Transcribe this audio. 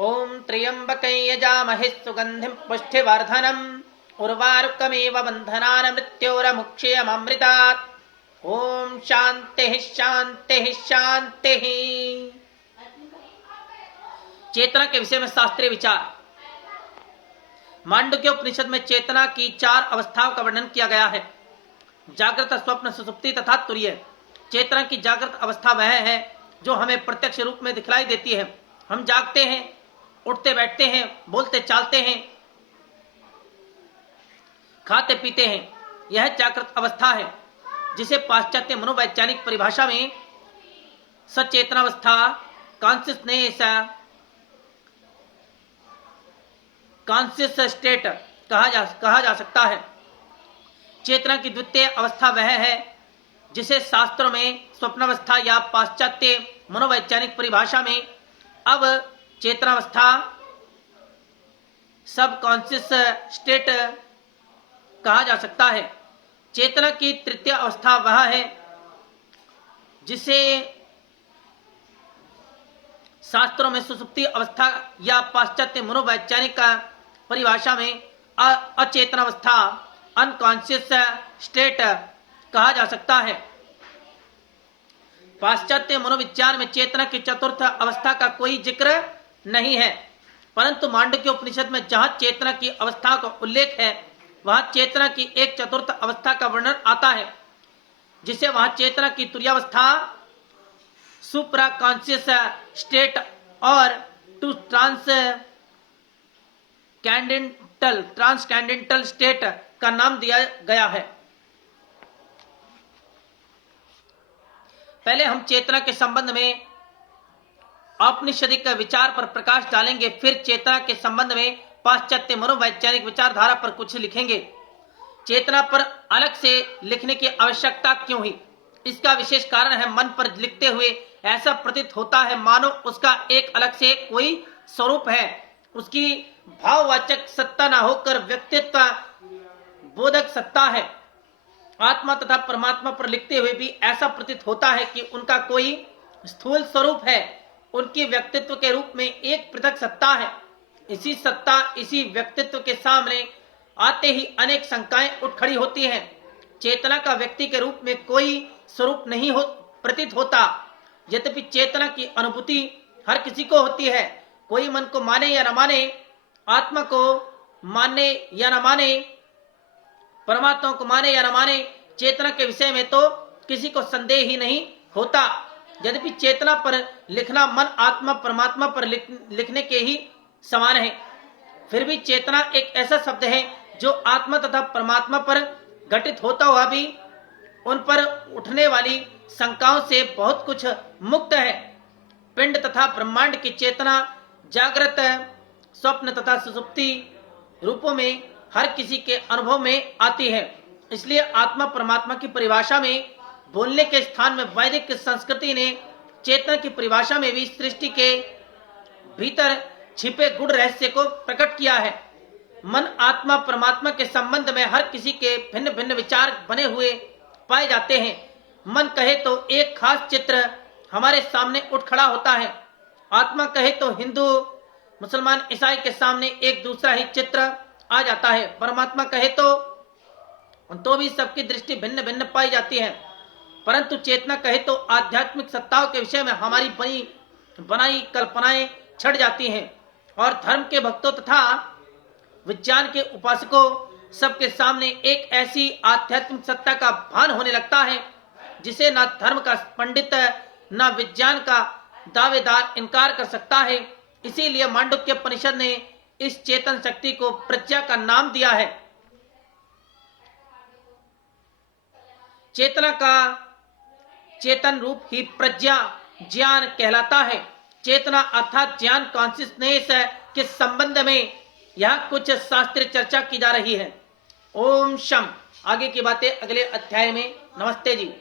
ओम त्र्यंबकं यजामहे सुगंधिं पुष्टिवर्धनम् उर्वारुकमेव बन्धनान् मृत्योर्मुक्षीयमामृतात्। ओम शांति शांति शांति। चेतना के विषय में शास्त्रीय विचार। मांडुक्य उपनिषद में चेतना की 4 अवस्थाओं का वर्णन किया गया है। जागृत, स्वप्न, सुषुप्ति तथा तुरीय। चेतना की जागृत अवस्था वह है जो हमें प्रत्यक्ष रूप में दिखलाई देती है। हम जागते हैं, उठते बैठते हैं, बोलते चालते हैं, खाते पीते हैं। यह जागृत अवस्था है जिसे पाश्चात्य मनोवैज्ञानिक परिभाषा में सचेतनावस्था, कॉन्शियस स्टेट कहा जा सकता है। चेतना की द्वितीय अवस्था वह है जिसे शास्त्रों में स्वप्नावस्था या पाश्चात्य मनोवैज्ञानिक परिभाषा में अब चेतनावस्था, सब कॉन्शियस स्टेट कहा जा सकता है। चेतना की तृतीय अवस्था वह है जिसे शास्त्रों में सुषुप्ति अवस्था या पाश्चात्य मनोवैज्ञानिक परिभाषा में अचेतनावस्था, अनकॉन्शियस स्टेट कहा जा सकता है। पाश्चात्य मनोविज्ञान में चेतना की चतुर्थ अवस्था का कोई जिक्र नहीं है, परंतु मांडुक्य उपनिषद में जहां चेतना की अवस्था का उल्लेख है वहां चेतना की एक चतुर्थ अवस्था का वर्णन आता है, जिसे वहां चेतना की तुरीयावस्था, सुप्रा कॉन्शियस स्टेट और टू ट्रांसकेंडेंटल स्टेट का नाम दिया गया है। पहले हम चेतना के संबंध में औपनिषदिक विचार पर प्रकाश डालेंगे, फिर चेतना के संबंध में पाश्चात्य मनोवैज्ञानिक विचारधारा पर कुछ लिखेंगे। चेतना पर अलग से लिखने की आवश्यकता क्यों हुई? इसका विशेष कारण है मन पर लिखते हुए ऐसा प्रतीत होता है मानो उसका एक अलग से कोई स्वरूप है, उसकी भाववाचक सत्ता न होकर व्यक्तित्व बोधक सत्ता है। आत्मा तथा परमात्मा पर लिखते हुए भी ऐसा प्रतीत होता है कि उनका कोई स्थूल स्वरूप है, उनके व्यक्तित्व के रूप में एक पृथक सत्ता है। इसी सत्ता, इसी व्यक्तित्व के सामने आते ही अनेक शंकाएं उठ खड़ी होती हैं। चेतना का व्यक्ति के रूप में कोई स्वरूप नहीं प्रतीत होता, यद्यपि चेतना की अनुभूति हर किसी को होती है। कोई मन को माने या न माने, आत्मा को माने या न माने, परमात्मा को माने या न माने, चेतना के विषय में तो किसी को संदेह ही नहीं होता। यद्यपि चेतना पर लिखना मन आत्मा परमात्मा पर लिखने के ही समान है, फिर भी चेतना एक ऐसा शब्द है जो आत्मा तथा परमात्मा पर घटित होता हुआ भी उन पर उठने वाली शंकाओं से बहुत कुछ मुक्त है। पिंड तथा ब्रह्मांड की चेतना जागृत, स्वप्न तथा सुषुप्ति रूपों में हर किसी के अनुभव में आती है। इसलिए आत्मा परमात्मा की परिभाषा में बोलने के स्थान में वैदिक संस्कृति ने चेतना की परिभाषा में भी सृष्टि के भीतर छिपे गूढ़ रहस्य को प्रकट किया है। मन आत्मा परमात्मा के संबंध में हर किसी के भिन्न भिन्न विचार बने हुए पाए जाते हैं। मन कहे तो एक खास चित्र हमारे सामने उठ खड़ा होता है, आत्मा कहे तो हिंदू, मुसलमान, ईसाई के सामने एक दूसरा ही चित्र आ जाता है। परमात्मा कहे तो भी सबकी दृष्टि भिन्न भिन्न पाई जाती है, परंतु चेतना कहे तो आध्यात्मिक सत्ताओं के विषय में हमारी बनाई कल्पनाएं छट जाती हैं और धर्म के भक्तों तथा विज्ञान के उपासकों सबके सामने एक ऐसी आध्यात्मिक सत्ता का भान होने लगता है जिसे न धर्म का पंडित न विज्ञान का दावेदार इनकार कर सकता है। इसीलिए मांडुक्य उपनिषद ने इस चेतन शक्ति को प्रज्ञा का नाम दिया है। चेतना का चेतन रूप ही प्रज्ञा, ज्ञान कहलाता है। चेतना अर्थात ज्ञान, कॉन्शियसनेस के संबंध में यह कुछ शास्त्रीय चर्चा की जा रही है। ओम शम। आगे की बातें अगले अध्याय में। नमस्ते जी।